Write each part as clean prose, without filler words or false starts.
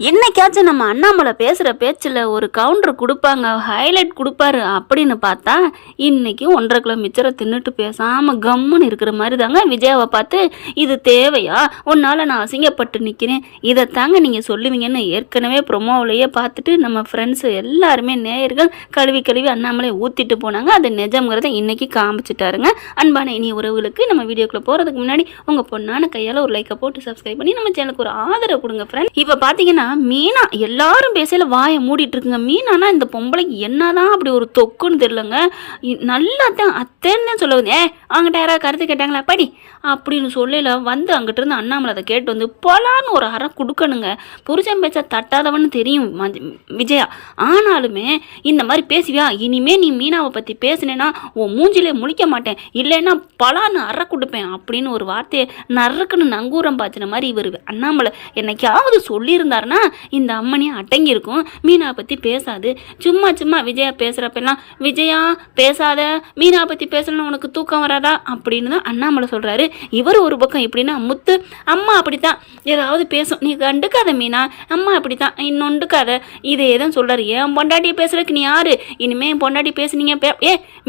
என்னைக்காச்சும் நம்ம அண்ணாமலை பேசுகிற பேச்சில் ஒரு கவுண்டர் கொடுப்பாங்க, ஹைலைட் கொடுப்பாரு அப்படின்னு பார்த்தா இன்னைக்கு 1.5 கிலோ மிச்சரை தின்னுட்டு பேசாமல் கம்முன்னு இருக்கிற மாதிரி தாங்க விஜயாவை பார்த்து இது தேவையா, உன்னால் நான் அசிங்கப்பட்டு நிற்கிறேன், இதை தாங்க நீங்கள் சொல்லுவீங்கன்னு ஏற்கனவே ப்ரொமோவிலேயே பார்த்துட்டு நம்ம ஃப்ரெண்ட்ஸு எல்லாருமே நேயர்கள் கழுவி கழுவி அண்ணாமலை ஊற்றிட்டு போனாங்க. அது நிஜங்கிறத இன்னைக்கு காமிச்சிட்டாருங்க. அன்பான இனி உறவுகளுக்கு நம்ம வீடியோக்குள்ளே போகிறதுக்கு முன்னாடி உங்கள் பொண்ணான கையால் ஒரு லைக்கை போட்டு சப்ஸ்கிரைப் பண்ணி நம்ம சேனலுக்கு ஒரு ஆதரவு கொடுங்க ஃப்ரெண்ட். இப்போ பார்த்தீங்கன்னா மீனா எல்லாரும் பேசல வாயை மூடிட்டு இருக்குங்க. மீனானா இந்த பொம்பளைக்கு என்னதான் அப்படி ஒரு தொக்குன்னு தெரியலங்க. நல்லா தான் அத்தேன்னு சொல்லுவது, அவங்ககிட்ட யாராவது கருத்து கேட்டாங்களா படி அப்படின்னு சொல்லல வந்து அங்கிட்ட இருந்து அண்ணாமலை அதை கேட்டு வந்து பொலான்னு ஒரு அறை கொடுக்கணுங்க. புருஷன் பேச்சா தட்டாதவன்னு தெரியும் விஜயா, ஆனாலுமே இந்த மாதிரி பேசுவியா, இனிமே நீ மீனாவை பற்றி பேசினேன்னா உன் மூஞ்சிலே முழிக்க மாட்டேன், இல்லைன்னா பலான்னு அறை கொடுப்பேன் அப்படின்னு ஒரு வார்த்தையை நறுக்குன்னு நங்கூரம் பாய்ச்சின மாதிரி இவர் அண்ணாமலை என்னைக்காவது சொல்லியிருந்தாருன்னா இந்த அம்மனியை அடங்கியிருக்கும். மீனா பற்றி பேசாது, சும்மா சும்மா விஜயா பேசுகிறப்பெல்லாம் விஜயா பேசாத, மீனா பற்றி பேசணும்னு உனக்கு தூக்கம் வராதா அப்படின்னு தான் அண்ணாமலை சொல்கிறாரு. இவர் ஒரு பக்கம் எப்படின்னா முத்து அம்மா அப்படித்தான் ஏதாவது பேசும், நீ கண்டுக்காத மீனா, அம்மா அப்படித்தான் இன்னொண்டுக்காத, இதே தான் சொல்கிறாரு. ஏன் பொண்டாட்டியை பேசுறதுக்கு நீ யாரு, இனிமே என் பொண்டாட்டி பேசுனீங்க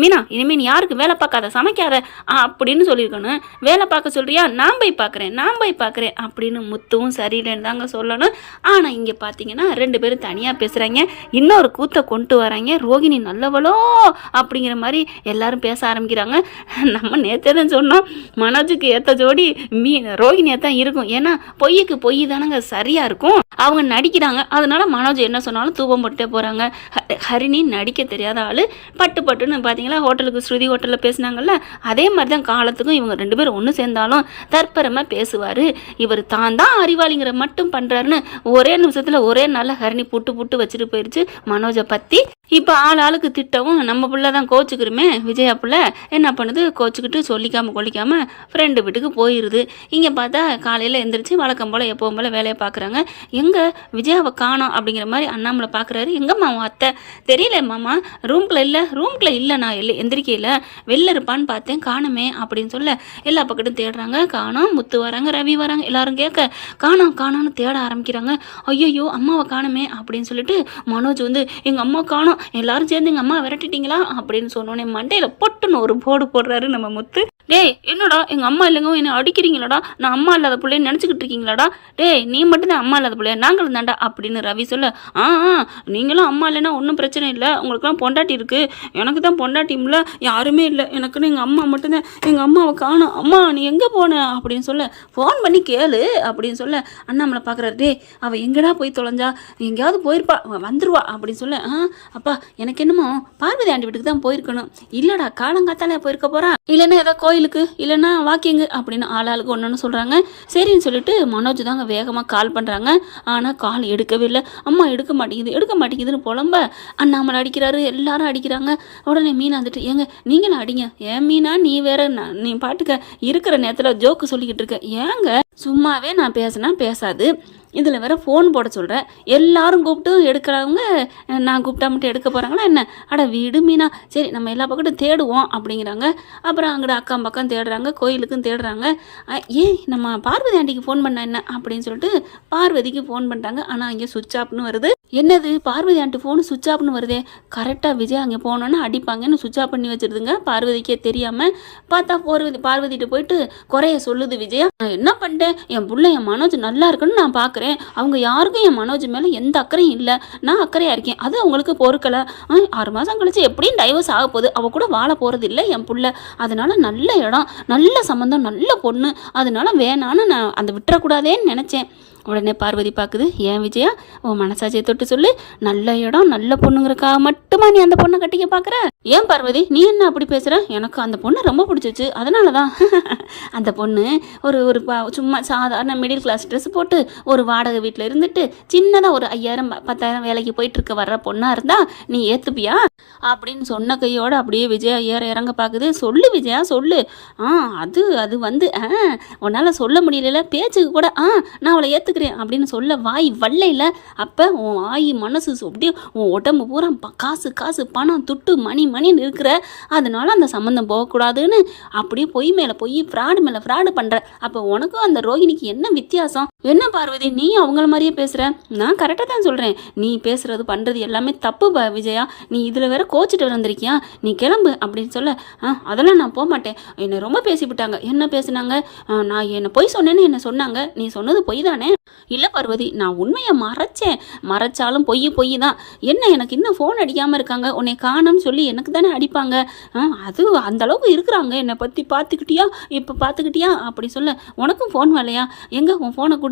மீனா இனிமேல் நீ யாருக்கு வேலை பார்க்காத சமைக்காத அப்படின்னு சொல்லியிருக்கணும். வேலை பார்க்க சொல்றியா, நான் போய் பார்க்குறேன் அப்படின்னு முத்துவும் சரியில்லைன்னு தாங்க சொல்லணும். ஆனால் இங்கே பார்த்தீங்கன்னா 2 பேரும் தனியாக பேசுகிறாங்க. இன்னொரு கூத்தை கொண்டு வராங்க. ரோகிணி நல்லவளோ அப்படிங்கிற மாதிரி எல்லாரும் பேச ஆரம்பிக்கிறாங்க. நம்ம நேற்றே தான் சொன்னோம், மனோஜுக்கு ஏற்ற ஜோடி ரோகிணியாக தான் இருக்கும். ஏன்னா பொய்யுக்கு பொய் தானங்க சரியாக இருக்கும். அவங்க நடிக்கிறாங்க, அதனால மனோஜ் என்ன சொன்னாலும் தூபம் போட்டே போகிறாங்க. ஹரிணி நடிக்க தெரியாத ஆள். பட்டுன்னு பார்த்தீங்களா ஹோட்டலுக்கு ஸ்ருதி ஹோட்டலில் பேசினாங்கல்ல, அதே மாதிரி தான் காலத்துக்கும் இவங்க 2 பேரும் ஒன்று சேர்ந்தாலும் தற்பரமாக பேசுவார். இவர் தான் அறிவாளிங்கிற மட்டும் பண்ணுறாருன்னு ஒரே நிமிஷத்தில் ஒரே நாளில் ஹரிணி புட்டு வச்சுட்டு போயிடுச்சு மனோஜை பற்றி. இப்போ ஆளுக்கு திட்டவும் நம்ம பிள்ளை தான் கோச்சுக்கிறோமே, விஜயா பிள்ளை என்ன பண்ணுது, கோச்சுக்கிட்டு கொல்லிக்காம ஃப்ரெண்டு வீட்டுக்கு போயிடுது. இங்கே பார்த்தா காலையில் எழுந்திரிச்சு வழக்கம் போல் எப்பவும் போல் வேலையை பார்க்குறாங்க. எங்கே விஜயாவை காணோம் அப்படிங்கிற மாதிரி அண்ணாமலை பார்க்குறாரு. எங்கம்மா உன் அத்தை தெரியல மாமா, ரூம்குள்ளே இல்லை நான் எந்திரிக்கையில் வெளில இருப்பான்னு பார்த்தேன், காணுமே அப்படின்னு சொல்ல எல்லா பக்கட்டும் தேடுறாங்க. காணோம். முத்து வராங்க, ரவி வராங்க, எல்லாரும் கேட்க காணோம்னு தேட ஆரம்பிக்கிறாங்க. ஐயோ அம்மாவை காணுமே அப்படின்னு சொல்லிட்டு மனோஜ் வந்து எங்கள் அம்மா காணோம், எல்லாரும் சேர்ந்து எங்கள் அம்மா விரட்டிட்டீங்களா அப்படின்னு சொன்னோன்னே மண்டையில் பொட்டுன்னு ஒரு போடு போடுறாரு நம்ம முத்து. டேய் என்னடா எங்கள் அம்மா இல்லைங்க, என்னை அடிக்கிறீங்களாடா, நான் அம்மா இல்லாத பிள்ளைன்னு நினச்சிக்கிட்டு இருக்கீங்களாடா, டேய் நீ மட்டும்தான் அம்மா இல்லாத பிள்ளையா, நாங்களும் தாண்டா அப்படின்னு ரவி சொல்ல, நீங்களும் அம்மா இல்லைன்னா ஒன்றும் பிரச்சனை இல்லை, உங்களுக்குலாம் பொண்டாட்டி இருக்குது, எனக்கு தான் பொண்டாட்டியும்ல யாருமே இல்லை, எனக்குன்னு எங்கள் அம்மா மட்டும்தான், எங்கள் அம்மாவை காணும், அம்மா நீ எங்கே போன அப்படின்னு சொல்ல, ஃபோன் பண்ணி கேளு அப்படின்னு சொல்ல அண்ணாமலை பார்க்குறாரு. டே அவள் எங்கடா போய் தொலைஞ்சா, எங்கேயாவது போயிருப்பா வந்துருவா அப்படின்னு சொல்ல, அப்பா எனக்கு என்னமோ பார்வதி ஆண்டி வீட்டுக்கு தான் போயிருக்கணும், இல்லைடா காலங்காத்தாலே போயிருக்க போகிறா, இல்லைன்னா ஏதோ கோயிலுக்கு இல்லைன்னா வாக்கிங்கு அப்படின்னு ஆளாளுக்கு ஒன்று சொல்கிறாங்க. சரின்னு சொல்லிட்டு மனோஜ் தாங்க வேகமாக கால் பண்ணுறாங்க. ஆனால் கால் எடுக்கவே இல்லை. அம்மா எடுக்க மாட்டேங்குதுன்னு புலம்ப அண்ணாமலை அடிக்கிறாரு, எல்லாரும் அடிக்கிறாங்க. உடனே மீனா வந்துட்டு ஏங்க நீங்களும் அடிங்க, ஏன் மீனா நீ வேற நீ பாட்டுக்க இருக்கிற நேரத்தில் ஜோக்கு சொல்லிக்கிட்டு இருக்க, ஏங்க சும்மாவே நான் பேசினா பேசாது, இதில் வேற ஃபோன் போட சொல்கிறேன், எல்லாரும் கூப்பிட்டு எடுக்கிறவங்க நான் கூப்பிட்டா மட்டும் எடுக்க போகிறாங்களா என்ன, அட வீடு மீனா, சரி நம்ம எல்லா பக்கட்டும் தேடுவோம் அப்படிங்கிறாங்க. அப்புறம் அங்கிட்ட அக்கம் பக்கம் தேடுறாங்க, கோயிலுக்கும் தேடுறாங்க. ஏன் நம்ம பார்வதி ஆண்டிக்கு ஃபோன் பண்ண என்ன அப்படின்னு சொல்லிட்டு பார்வதிக்கு ஃபோன் பண்ணுறாங்க. ஆனால் அங்கே சுவிட்ச் ஆஃப்னு வருது. என்னது பார்வதி ஆண்டி ஃபோனு சுவிட்ச் ஆஃப்னு வருதே, கரெக்டாக விஜய் அங்கே போனோன்னா அடிப்பாங்கன்னு சுவிட்ச் ஆஃப் பண்ணி வச்சிருதுங்க. பார்வதிக்கே தெரியாமல் பார்த்தா பார்வதிட்டு போயிட்டு குறைய சொல்லுது விஜயா. நான் என்ன பண்ணிட்டேன், என் பிள்ளை என் மனோஜ் நல்லா இருக்குன்னு நான் பார்க்குறேன், அவங்க யாருக்கும் என் மனோஜ் மேலே எந்த அக்கறையும் இல்லை, நான் அக்கறையாக இருக்கேன், அது அவங்களுக்கு பொறுக்கலை, 6 மாதம் கழிச்சு எப்படியும் டைவர்ஸ் ஆக போகுது, அவள் கூட வாழ போகிறது இல்லை என் பிள்ளை, அதனால நல்ல இடம் நல்ல சம்மந்தம் நல்ல பொண்ணு, அதனால வேணான்னு நான் அந்த விட்டுறக்கூடாதேன்னு நினச்சேன். உடனே பார்வதி பார்க்குது, ஏன் விஜயா உன் மனசாட்சியை தொட்டு சொல்லு, நல்ல இடம் நல்ல பொண்ணுங்கிறக்காக மட்டுமா நீ அந்த பொண்ணை கட்டிக்க பார்க்குற, ஏன் பார்வதி நீ என்ன அப்படி பேசுகிற, எனக்கு அந்த பொண்ணை ரொம்ப பிடிச்சிச்சு அதனால தான் அந்த பொண்ணு ஒரு சும்மா சாதாரண மிடில் கிளாஸ் ட்ரெஸ் போட்டு ஒரு வாடகை வீட்டில் இருந்துட்டு சின்னதாக ஒரு 5000 10,000 வேலைக்கு போயிட்டுருக்க வர்ற பொண்ணாக இருந்தா நீ ஏற்றுப்பியா அப்படின்னு சொன்ன கையோடு அப்படியே விஜயா இறங்க பார்க்குது. சொல்லு விஜயா சொல்லு, அது வந்து உன்னால் சொல்ல முடியல பேச்சுக்கு கூட நான் அவளை ஏற்றுக்கிறேன் அப்படின்னு சொல்ல வாய் வல்லையில். அப்போ உன் வாய் மனசு அப்படியே உன் உடம்பு பூரா காசு பணம் துட்டு மணின்னு இருக்கிற, அதனால அந்த சம்மந்தம் போகக்கூடாதுன்னு அப்படியே பொய் மேலே பொய் ஃப்ராடு மேலே ஃப்ராடு பண்ணுற. அப்போ உனக்கும் அந்த ரோகிணிக்கு என்ன வித்தியாசம், என்ன பார்வதி, நீ அவங்கள மாதிரியே பேசுற? நான் கரெக்டாக தான் சொல்கிறேன். நீ பேசுறது பண்ணுறது எல்லாமே தப்பு விஜயா. நீ இதில் வேற கோச்சிட்டு வந்திருக்கியா? நீ கிளம்பு அப்படின்னு சொல்ல, அதெல்லாம் நான் போக மாட்டேன். என்னை ரொம்ப பேசிவிட்டாங்க. என்ன பேசுனாங்க? நான் என்னை பொய் சொன்னேன்னு என்ன சொன்னாங்க. நீ சொன்னது பொய் தானே? இல்லை பார்வதி, நான் உண்மையை மறைச்சேன். மறைச்சாலும் பொய் தான். என்ன எனக்கு இன்னும் ஃபோன் அடிக்காமல் இருக்காங்க. உன்னை காணோம்னு சொல்லி எனக்கு தானே அடிப்பாங்க. அது அந்த அளவுக்கு இருக்கிறாங்க. என்னை பற்றி பார்த்துக்கிட்டியா? இப்போ பார்த்துக்கிட்டியா அப்படி சொல்ல, உனக்கும் ஃபோன் வரலையா? எங்கே உன் ஃபோனை கொடு,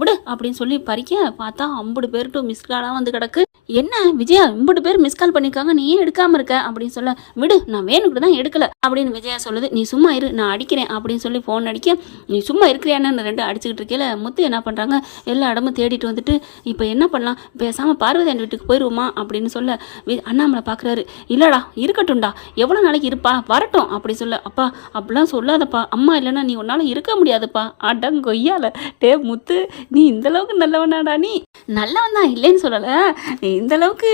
விடு அப்படின்னு சொல்லி பறிக்க பார்த்தா 50 பேர்ட்டும் மிஸ் காலாக வந்து கிடக்கு. என்ன விஜயா, 50 பேர் மிஸ் கால் பண்ணியிருக்காங்க, நீ ஏன் எடுக்காமல் இருக்க அப்படின்னு சொல்ல, விடு நான் வேணுக்கிட்டு தான் எடுக்கல அப்படின்னு விஜயா சொல்லுது. நீ சும்மா இரு, நான் அடிக்கிறேன் அப்படின்னு சொல்லி ஃபோன் அடிக்க, நீ சும்மா இருக்கிறியான்னு 2 அடிச்சுக்கிட்டு இருக்கேல. முத்து என்ன பண்ணுறாங்க, எல்லா இடமும் தேடிட்டு வந்துட்டு, இப்போ என்ன பண்ணலாம், பேசாமல் பார்வதி ஆண்டி வீட்டுக்கு போயிடுவோமா அப்படின்னு சொல்ல, அண்ணாமலை பார்க்குறாரு. இல்லடா இருக்கட்டும்டா, எவ்வளோ நாளைக்கு இருப்பா, வரட்டும் அப்படி சொல்ல. அப்பா அப்படிலாம் சொல்லாதப்பா, அம்மா இல்லைன்னா நீ உன்னால் இருக்க முடியாதுப்பா. அடங்கொய்யால டே முத்து, நீ இந்த அளவுக்கு நல்லவனாடா? நீ நல்லவன் தான், இல்லைன்னு சொல்லலை. இந்த அளவுக்கு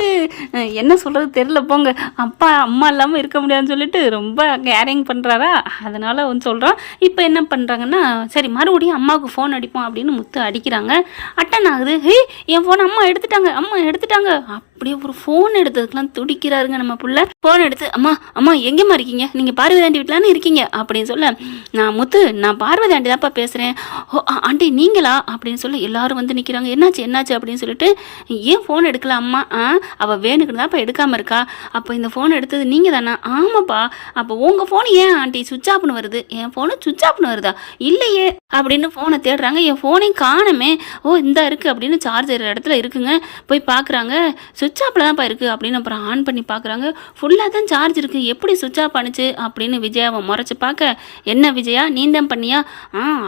என்ன சொல்கிறது தெரியல போங்க. அப்பா அம்மா இல்லாமல் இருக்க முடியாதுன்னு சொல்லிட்டு ரொம்ப கேரிங் பண்ணுறாரா, அதனால் அவன் சொல்கிறான். இப்போ என்ன பண்ணுறாங்கன்னா, சரி மறுபடியும் அம்மாவுக்கு ஃபோன் அடிப்போம் அப்படின்னு முத்து அடிக்கிறாங்க. அட்டன் ஆகுது. ஹே, என் ஃபோன் அம்மா எடுத்துட்டாங்க. அப்படியே ஒரு ஃபோன் எடுத்ததுக்கெலாம் துடிக்கிறாருங்க நம்ம புள்ள. ஃபோன் எடுத்து, அம்மா எங்கேம்மா இருக்கீங்க? நீங்கள் பார்வதி ஆண்டி வீட்டிலான்னு இருக்கீங்க அப்படின்னு சொல்ல, நான் பார்வதி ஆண்டி தான்ப்பா பேசுகிறேன். ஓ ஆண்டி நீங்களா அப்படின்னு சொல்ல, எல்லாரும் வந்து நிற்கிறாங்க. என்னாச்சு அப்படின்னு சொல்லிட்டு, ஏன் ஃபோன் எடுக்கல அம்மா? அவள் வேணுக்குன்னு தான்ப்பா எடுக்காமல் இருக்கா. அப்போ இந்த ஃபோன் எடுத்தது நீங்கள் தானே? ஆமாப்பா. அப்போ உங்கள் ஃபோன் ஏன் ஆண்டி சுவிட்ச் ஆஃப்னு வருது? என் ஃபோனு சுவிட்ச் ஆஃப்னு வருதா? இல்லையே அப்படின்னு ஃபோனை தேடுறாங்க. என் ஃபோனையும் காணுமே. ஓ இந்த இருக்குது அப்படின்னு சார்ஜர் இடத்துல இருக்குங்க. போய் பார்க்குறாங்க, சுவிட்ச் ஆஃபில் தான்ப்பா இருக்குது அப்படின்னு. அப்புறம் ஆன் பண்ணி பார்க்குறாங்க, ஃபுல்லாக தான் சார்ஜ் இருக்குது. எப்படி சுவிட்ச் ஆஃப் பண்ணுச்சு அப்படின்னு விஜயாவை முறைச்சி பார்க்க, என்ன விஜயா நீ தான் பண்ணியா?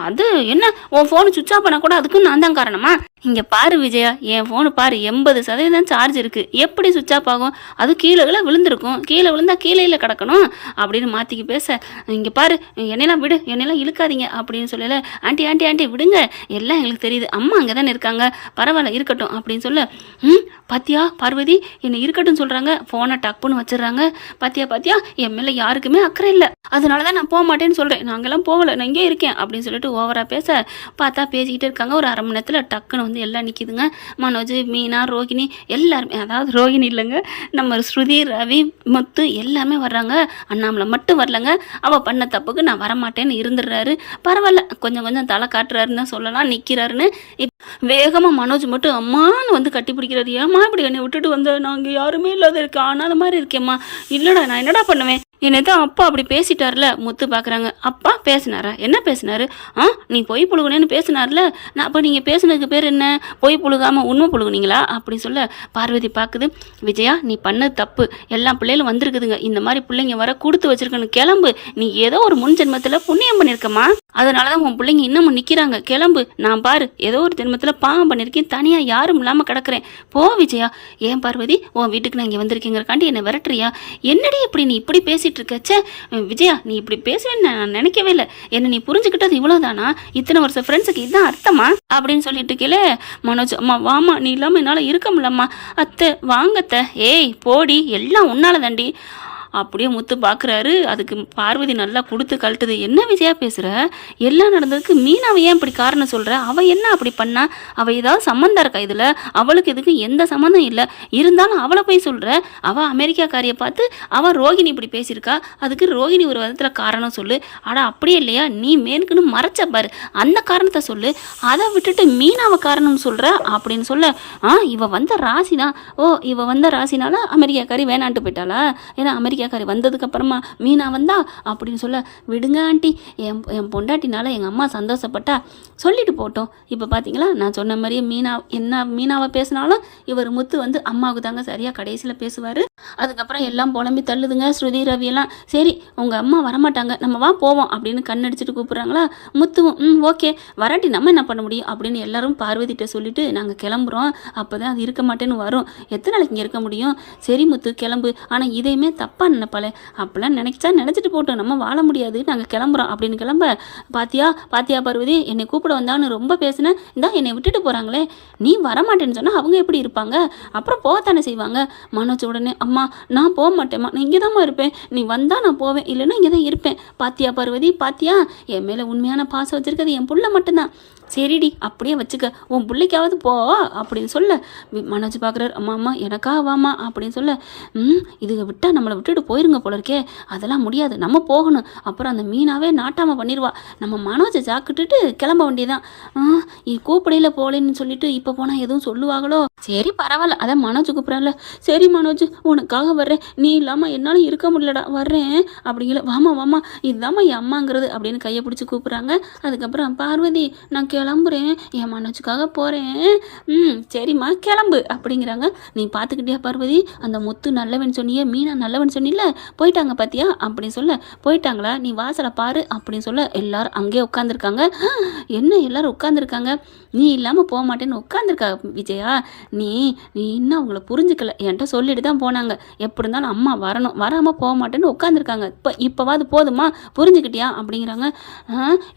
அது என்ன, உன் ஃபோனு சுவிட்ச் ஆஃப் பண்ண கூட அதுக்கும் நான் தான் காரணமா? இங்கே பாரு விஜயா, என் ஃபோனு பாரு 80% சார்ஜ் இருக்குது. எப்படி சுவிட்ச் ஆஃப் ஆகும்? அது கீழே விழுந்திருக்கும். கீழே விழுந்தா கீழே கிடக்கணும் அப்படின்னு மாற்றிக்கி பேச, இங்கே பாரு என்னெல்லாம் விடு, என்னெல்லாம் இழுக்காதீங்க அப்படின்னு சொல்லல. ஆண்டி விடுங்க, எல்லாம் எங்களுக்கு தெரியுது, அம்மா அங்கே தானே இருக்காங்க, பரவாயில்ல இருக்கட்டும் அப்படின்னு சொல்ல, பாத்தியா பார்வதி என்னை இருக்கட்டும் சொல்கிறாங்க. ஃபோனை டப்புன்னு வச்சிடுறாங்க. பாத்தியா என் மேலே யாருக்குமே அக்கறை இல்லை, அதனால தான் நான் போக மாட்டேன்னு சொல்கிறேன். நாங்கெல்லாம் போகலை, நான் இங்கே இருக்கேன் அப்படின்னு சொல்லிட்டு ஓவராக பேச, பார்த்தா பேசிக்கிட்டே இருக்காங்க. ஒரு அரை மணி நேரத்தில் டக்குன்னு வந்து எல்லாம் நிற்கிதுங்க. மனோஜ், மீனா, ரோகிணி எல்லாருமே, அதாவது ரோகிணி இல்லைங்க, நம்ம ஸ்ருதி, ரவி, முத்து எல்லாமே வர்றாங்க. அண்ணாமலை மட்டும் வரலங்க. அவள் பண்ண தப்புக்கு நான் வரமாட்டேன்னு இருந்துடுறாரு. பரவாயில்ல, கொஞ்சம் தலை காட்டுறாருன்னு தான் சொல்லலாம், நிற்கிறாருன்னு. வேகமாக மனோஜ் மட்டும் அம்மான்னு வந்து கட்டி பிடிக்கிறாரு. ஏம்மா இப்படி என்னை விட்டுட்டு வந்து, நாங்கள் யாருமே இல்லாத இருக்கேன், ஆனாத மாதிரி இருக்கேம்மா. இல்லைடா நான் என்னடா பண்ணுவேன், என்னை தான் அப்பா அப்படி பேசிட்டார்ல. முத்து பார்க்குறாங்க. அப்பா பேசினாரா? என்ன பேசினாரு? நீ பொய் புழுகுனேன்னு பேசினார்ல. நான் அப்போ நீங்கள் பேசுனதுக்கு பேர் என்ன? பொய் புழுகாமல் உண்மை புழுகுனீங்களா அப்படின்னு சொல்ல, பார்வதி பார்க்குது. விஜயா நீ பண்ணது தப்பு, எல்லா பிள்ளைகளும் வந்திருக்குதுங்க, இந்த மாதிரி பிள்ளைங்க வர கொடுத்து வச்சிருக்கணும், கிளம்பு. நீ ஏதோ ஒரு முன் ஜென்மத்தில் புண்ணியம் பண்ணியிருக்கம்மா, அதனால தான் உன் பிள்ளைங்க இன்னமும் நிற்கிறாங்க, கிளம்பு. நான் பாரு ஏதோ ஒரு ஜென்மத்தில் பாவம் பண்ணியிருக்கேன், தனியாக யாரும் இல்லாமல் கிடக்கிறேன், போ விஜயா. ஏன் பார்வதி, உன் வீட்டுக்கு நான் இங்கே வந்திருக்கேங்கிறக்காண்டி என்னை விரட்டுறியா? என்னடி இப்படி நீ இப்படி பேசிட்டு இருக்கச்சே விஜயா, நீ இப்படி பேசுவேன்னு நான் நினைக்கவே இல்லை. என்ன நீ புரிஞ்சுக்கிட்டது இவ்வளோதானா? இத்தனை வருஷம் ஃப்ரெண்ட்ஸுக்கு இதுதான் அர்த்தமா அப்படின்னு சொல்லிட்டு இருக்கேல. மனோஜ், அம்மா வாமா, நீ இல்லாமல் என்னால் இருக்க முடியலம்மா. அத்தை வாங்கத்த. ஏய் போடி, எல்லாம் உன்னால தாண்டி. அப்படியே முத்து பார்க்குறாரு. அதுக்கு பார்வதி நல்லா கொடுத்து கழட்டுது. என்ன விஜயா பேசுகிற? எல்லாம் நடந்ததுக்கு மீனாவை ஏன் இப்படி காரணம் சொல்கிற? அவள் என்ன அப்படி பண்ணா? அவள் ஏதாவது சம்மந்தம் இருக்கா இதில்? அவளுக்கு இதுக்கு எந்த சம்மந்தம் இல்லை. இருந்தாலும் அவளை போய் சொல்கிற. அவள் அமெரிக்காக்காரியை பார்த்து அவள் ரோகிணி இப்படி பேசியிருக்கா, அதுக்கு ரோகிணி ஒரு விதத்தில் காரணம் சொல்லு. ஆனால் அப்படியே இல்லையா, நீ மேற்குன்னு மறைச்ச பாரு, அந்த காரணத்தை சொல்லு. அதை விட்டுட்டு மீனாவை காரணம் சொல்கிற அப்படின்னு சொல்ல, இவள் வந்த ராசி தான். ஓ இவள் வந்த ராசினால அமெரிக்காக்காரி வேணான்ட்டு போயிட்டாளா? ஏன்னா அமெரிக்காக்காரி வந்ததுக்கப்புறமா மீனா வந்தா அப்படின்னு சொல்ல, விடுங்க ஆண்டி, என் பொண்டாட்டினால எங்கள் அம்மா சந்தோஷப்பட்டா, சொல்லிட்டு போட்டோம். இப்போ பார்த்தீங்களா நான் சொன்ன மாதிரியே மீனாவை பேசினாலும் இவர் முத்து வந்து அம்மாவுக்கு தாங்க சரியாக கடைசியில் பேசுவார். அதுக்கப்புறம் எல்லாம் புலம்பி தள்ளுதுங்க. ஸ்ருதி, ரவியெல்லாம் சரி உங்கள் அம்மா வரமாட்டாங்க, நம்ம வா போவோம் அப்படின்னு கண்ணடிச்சிட்டு கூப்பிட்றாங்களா. முத்துவும் ஓகே வராட்டி நம்ம என்ன பண்ண முடியும் அப்படின்னு எல்லாரும் பார்வதிட்ட சொல்லிட்டு நாங்கள் கிளம்புறோம், அப்போ தான் அது இருக்க மாட்டேன்னு வரும், எத்தனை நாளைக்கு இங்கே இருக்க முடியும்? சரி முத்து கிளம்பு, ஆனால் இதையுமே தப்பாக நினைப்பாளே, அப்பெல்லாம் நினச்சிட்டு போட்டோம், நம்ம வாழ முடியாது, நாங்கள் கிளம்புறோம் அப்படின்னு கிளம்ப, பாத்தியா பார்வதி என்னை கூப்பிட வந்தான்னு ரொம்ப பேசினேன், இந்தா என்னை விட்டுட்டு போகிறாங்களே, நீ வரமாட்டேன்னு சொன்னால் அவங்க எப்படி இருப்பாங்க? அப்புறம் போகத்தானே செய்வாங்க. மனோஜ் உடனே, அம்மா நான் போக மாட்டேம்மா, நான் இங்கே தான்மா இருப்பேன், நீ வந்தால் நான் போவேன், இல்லைன்னா இங்கே தான் இருப்பேன். பாத்தியா பார்வதி, பாத்தியா என் மேலே உண்மையான பாசம் வச்சுருக்கிறது என் புள்ள மட்டும்தான். சரிடி அப்படியே வச்சுக்க, உன் பிள்ளைக்காவது போ அப்படின்னு சொல்ல மனோஜ் பார்க்குறாரு. அம்மா அம்மா எனக்காக வாமா அப்படின்னு சொல்ல, இதுக விட்டால் நம்மளை விட்டுட்டு போயிருங்க போல இருக்கே, அதெல்லாம் முடியாது, நம்ம போகணும், அப்புறம் அந்த மீனாவே நாட்டாமல் பண்ணிடுவா, நம்ம மனோஜை ஜாக்கிட்டுட்டு கிளம்ப வேண்டியதான். கூப்பிடையில் போகலன்னு சொல்லிட்டு இப்போ போனால் எதுவும் சொல்லுவாங்களோ, சரி பரவாயில்ல, அதான் மனோஜ் கூப்பிட்றான்ல, சரி மனோஜ் உனக்காக வர்றேன், நீ இல்லாமல் என்னால் இருக்க முடியலடா வர்றேன் அப்படிங்கிற, வாமா வாமா இதுதாம்மா என் அம்மாங்கிறது அப்படின்னு கையை பிடிச்சி கூப்பிட்றாங்க. அதுக்கப்புறம் பார்வதி நான் கிளம்புறேன், என் மனோஜுக்காக போகிறேன். சரிம்மா கிளம்பு அப்படிங்கிறாங்க. நீ பார்த்துக்கிட்டியா பார்வதி, அந்த முத்து நல்லவன் சொன்னியே, மீனா நல்லவன் சொன்னில, போயிட்டாங்க பார்த்தியா அப்படின்னு சொல்ல, போயிட்டாங்களா நீ வாசலை பாரு அப்படின்னு சொல்ல, எல்லாரும் அங்கேயே உட்காந்துருக்காங்க. என்ன எல்லாரும் உட்காந்துருக்காங்க, நீ இல்லாமல் போக மாட்டேன்னு உட்காந்துருக்கா விஜயா, நீ இன்னும் அவங்கள புரிஞ்சுக்கல, என்கிட்ட சொல்லிட்டு தான் போனாங்க, எப்படி இருந்தாலும் அம்மா வரணும், வராமல் போக மாட்டேன்னு உட்காந்துருக்காங்க, இப்போவாது போதுமா புரிஞ்சுக்கிட்டியா அப்படிங்கிறாங்க.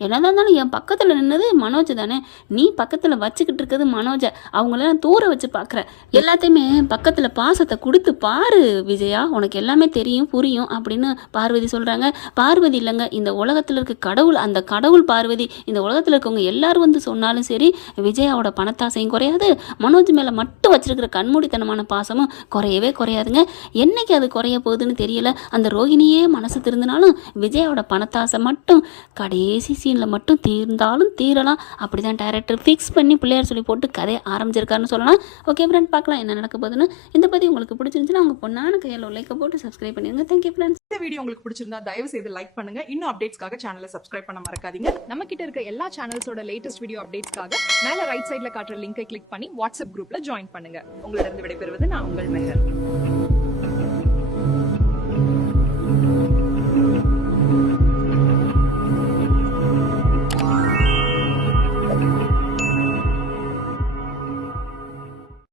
என்னதான் இருந்தாலும் என் பக்கத்தில் நின்னது மனோஜ் தானே, நீ பக்கத்தில் வச்சுக்கிட்டு இருக்கிறது மனோஜை, அவங்களெல்லாம் தூர வச்சு பார்க்குற, எல்லாத்தையுமே பக்கத்தில் பாசத்தை கொடுத்து பாரு விஜயா, உனக்கு எல்லாமே தெரியும் புரியும் அப்படின்னு பார்வதி சொல்கிறாங்க. பார்வதி இல்லைங்க, இந்த உலகத்தில் இருக்க கடவுள், அந்த கடவுள் பார்வதி, இந்த உலகத்தில் இருக்கவங்க எல்லாரும் வந்து சொன்னாலும் சரி, விஜயாவோட பணத்தாசையும் குறையாது, மனோஜ் மேலே மட்டும் வச்சிருக்கிற கண்மூடித்தனமான பாசமும் குறையவே குறையாதுங்க. என்னைக்கு அது குறைய போகுதுன்னு தெரியல. அந்த ரோகிணியே மனசு திருந்தினாலும் விஜயாவோட பணத்தாசை மட்டும் கடைசி சீனில் மட்டும் தீர்ந்தாலும் தீரலாம். அப்படி தான் டைரக்டர் ஃபிக்ஸ் பண்ணி பிள்ளையார் சொல்லி போட்டு கதையை ஆரம்பிச்சிருக்காருன்னு சொல்லலாம். ஓகே ஃப்ரெண்ட், பார்க்கலாம் என்ன நடக்க போகுதுன்னு. இந்த பற்றி உங்களுக்கு பிடிச்சிருந்துச்சுன்னா உங்கள் பொண்ணான கையில் லைக்கை போட்டு சப்ஸ்கிரைப் பண்ணிடுங்க. Thank you friends. இந்த வீடியோ உங்களுக்கு பிடிச்சிருந்தா தயவு செய்து லைக் பண்ணுங்க. இன்னும் அப்டேட்ஸ்க்காக சேனலை சப்ஸ்கிரைப் பண்ண மறக்காதீங்க. நம்ம கிட்ட இருக்க எல்லா சேனல்ஸோட லேட்டஸ்ட் வீடியோ அப்டேட்ஸ்க்காக மேல ரைட் சைட்ல காட்டுற லிங்கை கிளிக் பண்ணி வாட்ஸ்அப் குரூப்ல ஜாயின் பண்ணுங்க. உங்களிடம் விடைபெறுவது நான் உங்கள் மெஹர்.